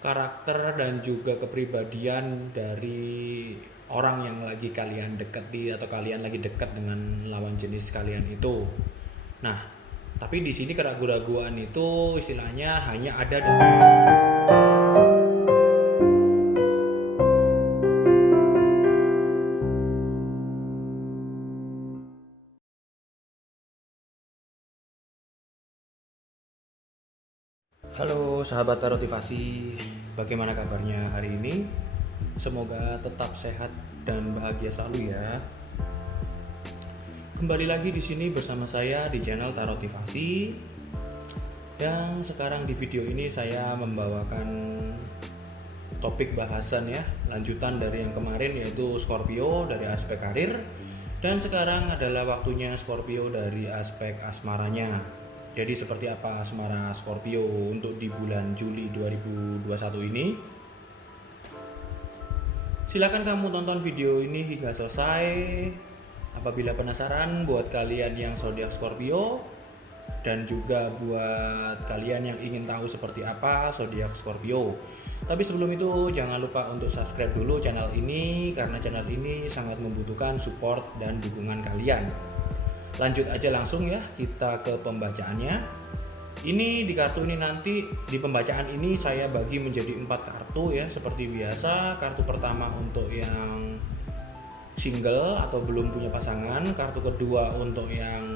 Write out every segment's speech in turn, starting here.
karakter dan juga kepribadian dari orang yang lagi kalian deketi atau kalian lagi dekat dengan lawan jenis kalian itu. Nah, tapi di sini keraguan-raguan itu istilahnya hanya ada Halo sahabat Tarotivasi, bagaimana kabarnya hari ini? Semoga tetap sehat dan bahagia selalu ya. Kembali lagi di sini bersama saya di channel Tarotivasi. Dan sekarang di video ini saya membawakan topik bahasan ya, lanjutan dari yang kemarin yaitu Scorpio dari aspek karir. Dan sekarang adalah waktunya Scorpio dari aspek asmaranya. Jadi seperti apa asmara Scorpio untuk di bulan Juli 2021 ini? Silakan kamu tonton video ini hingga selesai. Apabila penasaran buat kalian yang zodiak Scorpio dan juga buat kalian yang ingin tahu seperti apa zodiak Scorpio. Tapi sebelum itu jangan lupa untuk subscribe dulu channel ini karena channel ini sangat membutuhkan support dan dukungan kalian. Lanjut aja langsung ya kita ke pembacaannya. Ini di kartu ini nanti di pembacaan ini saya bagi menjadi 4 kartu ya seperti biasa. Kartu pertama untuk yang single atau belum punya pasangan, kartu kedua untuk yang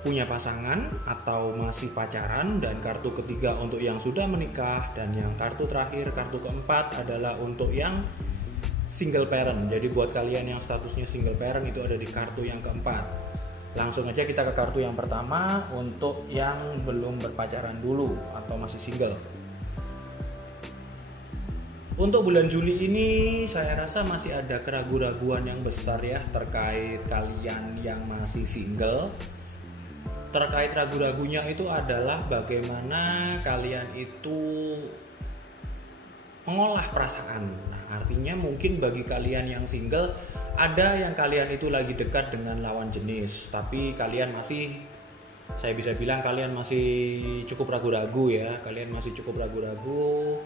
punya pasangan atau masih pacaran, dan kartu ketiga untuk yang sudah menikah, dan yang kartu terakhir, kartu keempat adalah untuk yang single parent. Jadi buat kalian yang statusnya single parent itu ada di kartu yang keempat. Langsung aja kita ke kartu yang pertama untuk yang belum berpacaran dulu atau masih single. Untuk bulan Juli ini saya rasa masih ada keraguan-raguan yang besar ya terkait kalian yang masih single. Terkait ragu-ragunya itu adalah bagaimana kalian itu mengolah perasaan. Nah, artinya mungkin bagi kalian yang single ada yang kalian itu lagi dekat dengan lawan jenis, tapi kalian masih, saya bisa bilang kalian masih cukup ragu-ragu ya. Kalian masih cukup ragu-ragu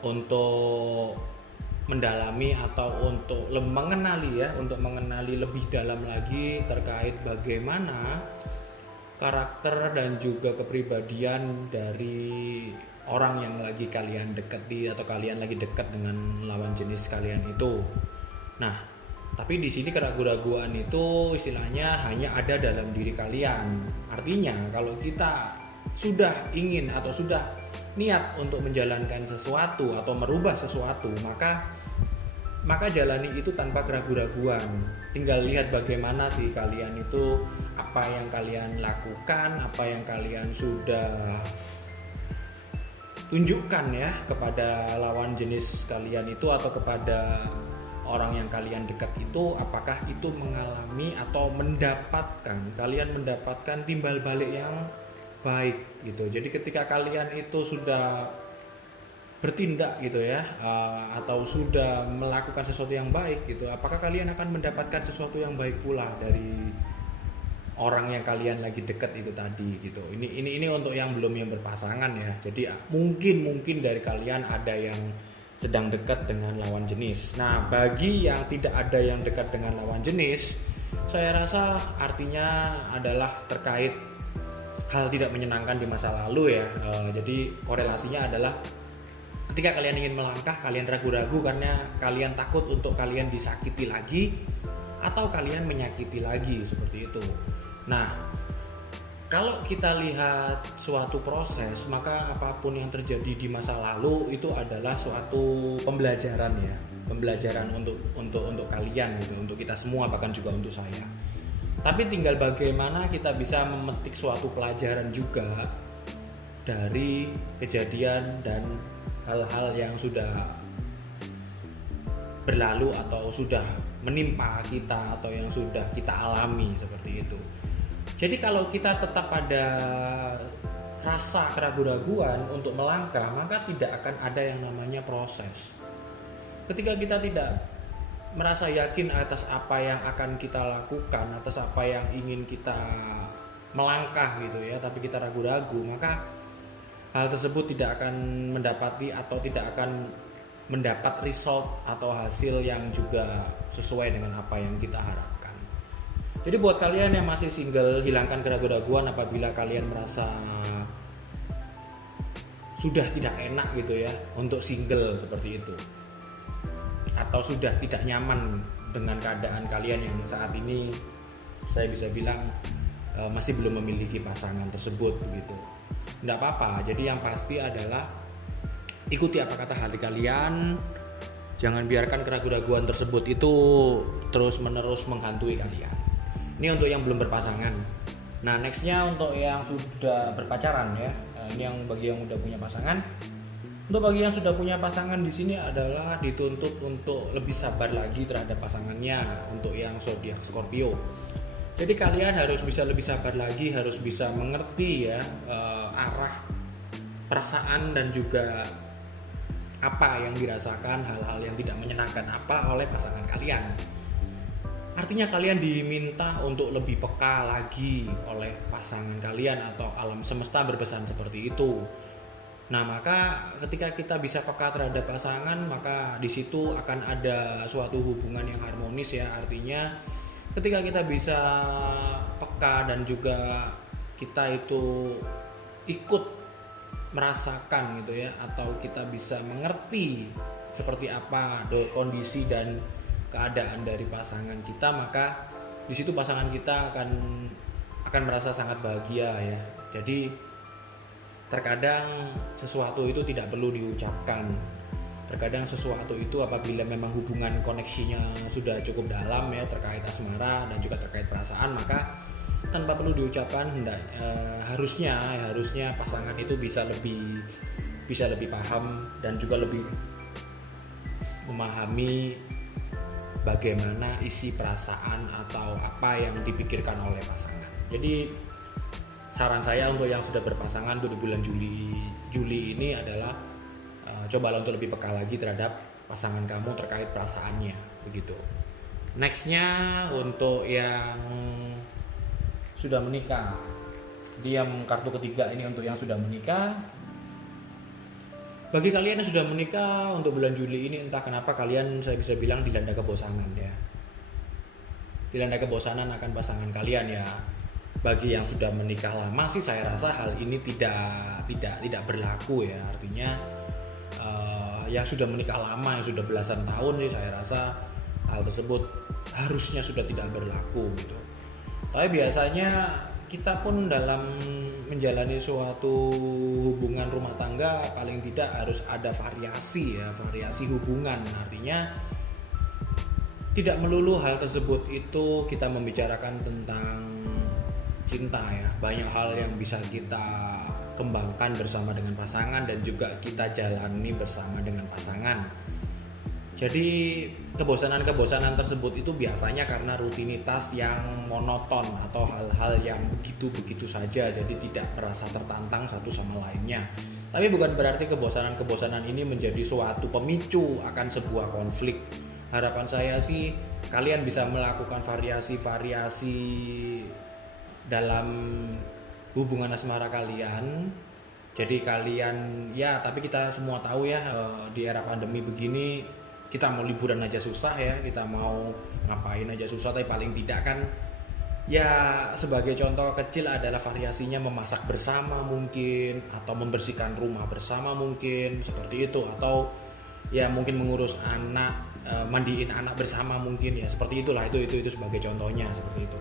untuk mendalami atau untuk mengenali ya, untuk mengenali lebih dalam lagi terkait bagaimana karakter dan juga kepribadian dari orang yang lagi kalian deketi atau kalian lagi dekat dengan lawan jenis kalian itu. Nah, tapi di sini keraguan-raguan itu istilahnya hanya ada dalam diri kalian. Artinya kalau kita sudah ingin atau sudah niat untuk menjalankan sesuatu atau merubah sesuatu, maka jalani itu tanpa keraguan-raguan. Tinggal lihat bagaimana sih kalian itu, apa yang kalian lakukan, apa yang kalian sudah tunjukkan ya kepada lawan jenis kalian itu atau kepada orang yang kalian dekat itu, apakah itu mengalami atau kalian mendapatkan timbal balik yang baik gitu. Jadi ketika kalian itu sudah bertindak gitu ya, atau sudah melakukan sesuatu yang baik gitu, apakah kalian akan mendapatkan sesuatu yang baik pula dari orang yang kalian lagi dekat itu tadi gitu. Ini untuk yang belum yang berpasangan ya. Jadi mungkin dari kalian ada yang sedang dekat dengan lawan jenis. Nah, bagi yang tidak ada yang dekat dengan lawan jenis, saya rasa artinya adalah terkait hal tidak menyenangkan di masa lalu ya. Jadi korelasinya adalah ketika kalian ingin melangkah, kalian ragu-ragu karena kalian takut untuk kalian disakiti lagi atau kalian menyakiti lagi, seperti itu. Nah, kalau kita lihat suatu proses, maka apapun yang terjadi di masa lalu itu adalah suatu pembelajaran ya, pembelajaran untuk kalian gitu, untuk kita semua, bahkan juga untuk saya. Tapi tinggal bagaimana kita bisa memetik suatu pelajaran juga dari kejadian dan hal-hal yang sudah berlalu atau sudah menimpa kita atau yang sudah kita alami, seperti itu. Jadi kalau kita tetap ada rasa keraguan-raguan untuk melangkah, maka tidak akan ada yang namanya proses. Ketika kita tidak merasa yakin atas apa yang akan kita lakukan, atas apa yang ingin kita melangkah gitu ya, tapi kita ragu-ragu, maka hal tersebut tidak akan mendapati atau tidak akan mendapat result atau hasil yang juga sesuai dengan apa yang kita harapkan. Jadi buat kalian yang masih single, hilangkan keraguan-raguan apabila kalian merasa sudah tidak enak gitu ya untuk single seperti itu, atau sudah tidak nyaman dengan keadaan kalian yang saat ini saya bisa bilang masih belum memiliki pasangan tersebut begitu. Tidak apa-apa, jadi yang pasti adalah ikuti apa kata hati kalian. Jangan biarkan keraguan-raguan tersebut itu terus-menerus menghantui kalian. Ini untuk yang belum berpasangan. Nah, nextnya untuk yang sudah berpacaran ya. Ini yang bagi yang sudah punya pasangan. Untuk bagi yang sudah punya pasangan di sini adalah dituntut untuk lebih sabar lagi terhadap pasangannya. Untuk yang zodiak Scorpio. Jadi kalian harus bisa lebih sabar lagi, harus bisa mengerti ya arah perasaan dan juga apa yang dirasakan, hal-hal yang tidak menyenangkan apa oleh pasangan kalian. Artinya kalian diminta untuk lebih peka lagi oleh pasangan kalian atau alam semesta berpesan seperti itu. Nah, maka ketika kita bisa peka terhadap pasangan, maka di situ akan ada suatu hubungan yang harmonis ya. Artinya ketika kita bisa peka dan juga kita itu ikut merasakan gitu ya, atau kita bisa mengerti seperti apa kondisi dan keadaan dari pasangan kita, maka di situ pasangan kita akan merasa sangat bahagia ya. Jadi terkadang sesuatu itu tidak perlu diucapkan. Terkadang sesuatu itu apabila memang hubungan koneksinya sudah cukup dalam ya terkait asmara dan juga terkait perasaan, maka tanpa perlu diucapkan harusnya pasangan itu bisa lebih paham dan juga lebih memahami bagaimana isi perasaan atau apa yang dipikirkan oleh pasangan. Jadi saran saya untuk yang sudah berpasangan untuk di bulan Juli ini adalah cobalah untuk lebih peka lagi terhadap pasangan kamu terkait perasaannya begitu. Nextnya untuk yang sudah menikah, jadi yang kartu ketiga ini untuk yang sudah menikah. Bagi kalian yang sudah menikah untuk bulan Juli ini, entah kenapa kalian saya bisa bilang dilanda kebosanan ya. Dilanda kebosanan akan pasangan kalian ya. Bagi yang sudah menikah lama sih saya rasa hal ini tidak berlaku ya. Artinya yang sudah menikah lama, yang sudah belasan tahun sih saya rasa hal tersebut harusnya sudah tidak berlaku gitu. Tapi biasanya kita pun dalam menjalani suatu hubungan rumah tangga paling tidak harus ada variasi hubungan. Artinya tidak melulu hal tersebut itu kita membicarakan tentang cinta ya. Banyak hal yang bisa kita kembangkan bersama dengan pasangan dan juga kita jalani bersama dengan pasangan. Jadi kebosanan tersebut itu biasanya karena rutinitas yang monoton atau hal-hal yang begitu-begitu saja, jadi tidak merasa tertantang satu sama lainnya. Tapi bukan berarti kebosanan ini menjadi suatu pemicu akan sebuah konflik. Harapan saya sih kalian bisa melakukan variasi-variasi dalam hubungan asmara kalian. Jadi kalian ya, tapi kita semua tahu ya di era pandemi begini kita mau liburan aja susah ya, kita mau ngapain aja susah, tapi paling tidak kan ya sebagai contoh kecil adalah variasinya memasak bersama mungkin, atau membersihkan rumah bersama mungkin, seperti itu, atau ya mungkin mengurus anak, mandiin anak bersama mungkin ya, seperti itulah, itu sebagai contohnya seperti itu.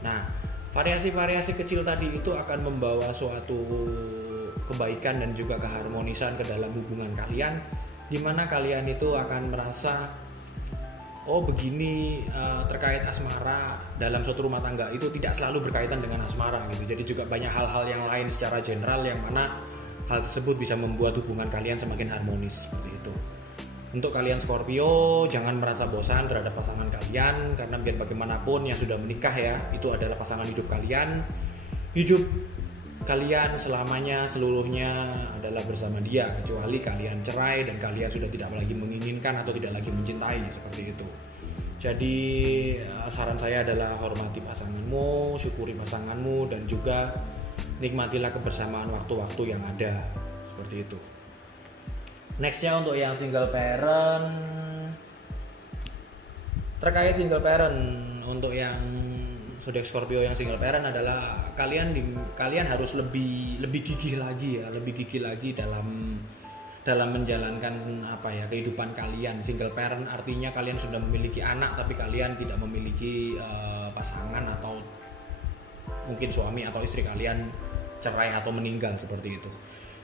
Nah, variasi-variasi kecil tadi itu akan membawa suatu kebaikan dan juga keharmonisan ke dalam hubungan kalian, di mana kalian itu akan merasa oh begini terkait asmara dalam suatu rumah tangga itu tidak selalu berkaitan dengan asmara gitu. Jadi juga banyak hal-hal yang lain secara general yang mana hal tersebut bisa membuat hubungan kalian semakin harmonis seperti itu. Untuk kalian Scorpio, jangan merasa bosan terhadap pasangan kalian, karena biar bagaimanapun yang sudah menikah ya, itu adalah pasangan hidup kalian. Hidup kalian selamanya seluruhnya adalah bersama dia, kecuali kalian cerai dan kalian sudah tidak lagi menginginkan atau tidak lagi mencintai seperti itu. Jadi saran saya adalah hormati pasanganmu, syukuri pasanganmu, dan juga nikmatilah kebersamaan waktu-waktu yang ada, seperti itu. Nextnya untuk yang single parent, terkait single parent, untuk yang zodiak Scorpio yang single parent adalah kalian harus lebih gigih lagi ya, lebih gigih lagi dalam menjalankan kehidupan kalian. Single parent artinya kalian sudah memiliki anak tapi kalian tidak memiliki pasangan, atau mungkin suami atau istri kalian cerai atau meninggal, seperti itu.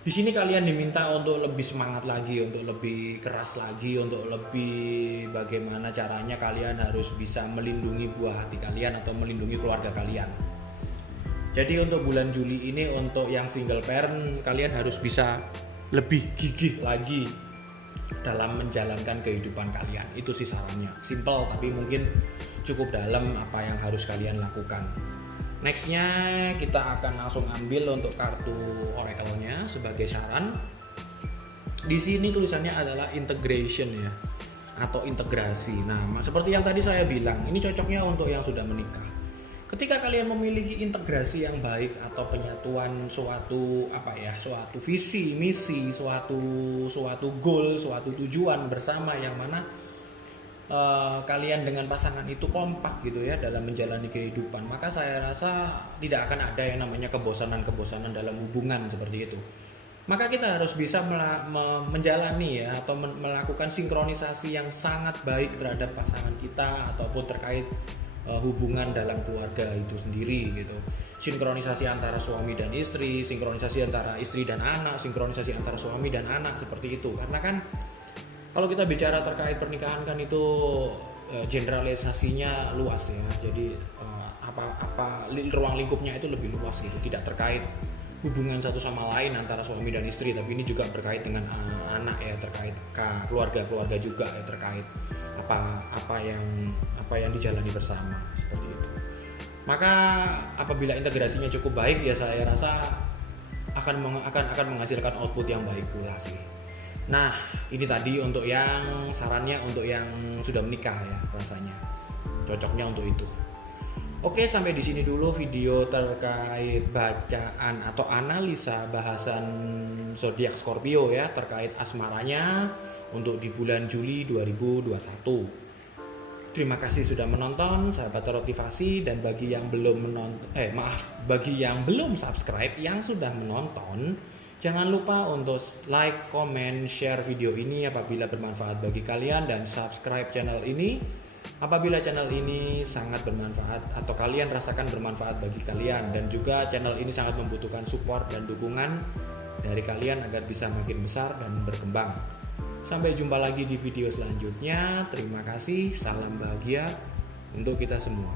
Di sini kalian diminta untuk lebih semangat lagi, untuk lebih keras lagi, untuk lebih bagaimana caranya kalian harus bisa melindungi buah hati kalian atau melindungi keluarga kalian. Jadi untuk bulan Juli ini, untuk yang single parent, kalian harus bisa lebih gigih lagi dalam menjalankan kehidupan kalian. Itu sih sarannya, simple tapi mungkin cukup dalam apa yang harus kalian lakukan. Nextnya kita akan langsung ambil untuk kartu oracle-nya sebagai saran. Di sini tulisannya adalah integration ya, atau integrasi. Nah, seperti yang tadi saya bilang, ini cocoknya untuk yang sudah menikah. Ketika kalian memiliki integrasi yang baik atau penyatuan suatu visi, misi, suatu goal, suatu tujuan bersama, yang mana kalian dengan pasangan itu kompak gitu ya dalam menjalani kehidupan, maka saya rasa tidak akan ada yang namanya kebosanan dalam hubungan seperti itu. Maka kita harus bisa menjalani ya, atau melakukan sinkronisasi yang sangat baik terhadap pasangan kita ataupun terkait hubungan dalam keluarga itu sendiri gitu. Sinkronisasi antara suami dan istri, sinkronisasi antara istri dan anak, sinkronisasi antara suami dan anak, seperti itu. Karena kan kalau kita bicara terkait pernikahan kan itu generalisasinya luas ya. Jadi ruang lingkupnya itu lebih luas gitu. Tidak terkait hubungan satu sama lain antara suami dan istri, tapi ini juga terkait dengan anak ya, terkait keluarga juga ya, terkait apa yang dijalani bersama, seperti itu. Maka apabila integrasinya cukup baik ya, saya rasa akan menghasilkan output yang baik pula sih. Nah, ini tadi untuk yang sarannya untuk yang sudah menikah ya, rasanya cocoknya untuk itu. Oke, sampai di sini dulu video terkait bacaan atau analisa bahasan zodiak Scorpio ya, terkait asmaranya untuk di bulan Juli 2021. Terima kasih sudah menonton, sahabat termotivasi, dan bagi yang belum subscribe, yang sudah menonton, jangan lupa untuk like, comment, share video ini apabila bermanfaat bagi kalian, dan subscribe channel ini apabila channel ini sangat bermanfaat atau kalian rasakan bermanfaat bagi kalian, dan juga channel ini sangat membutuhkan support dan dukungan dari kalian agar bisa makin besar dan berkembang. Sampai jumpa lagi di video selanjutnya. Terima kasih, salam bahagia untuk kita semua.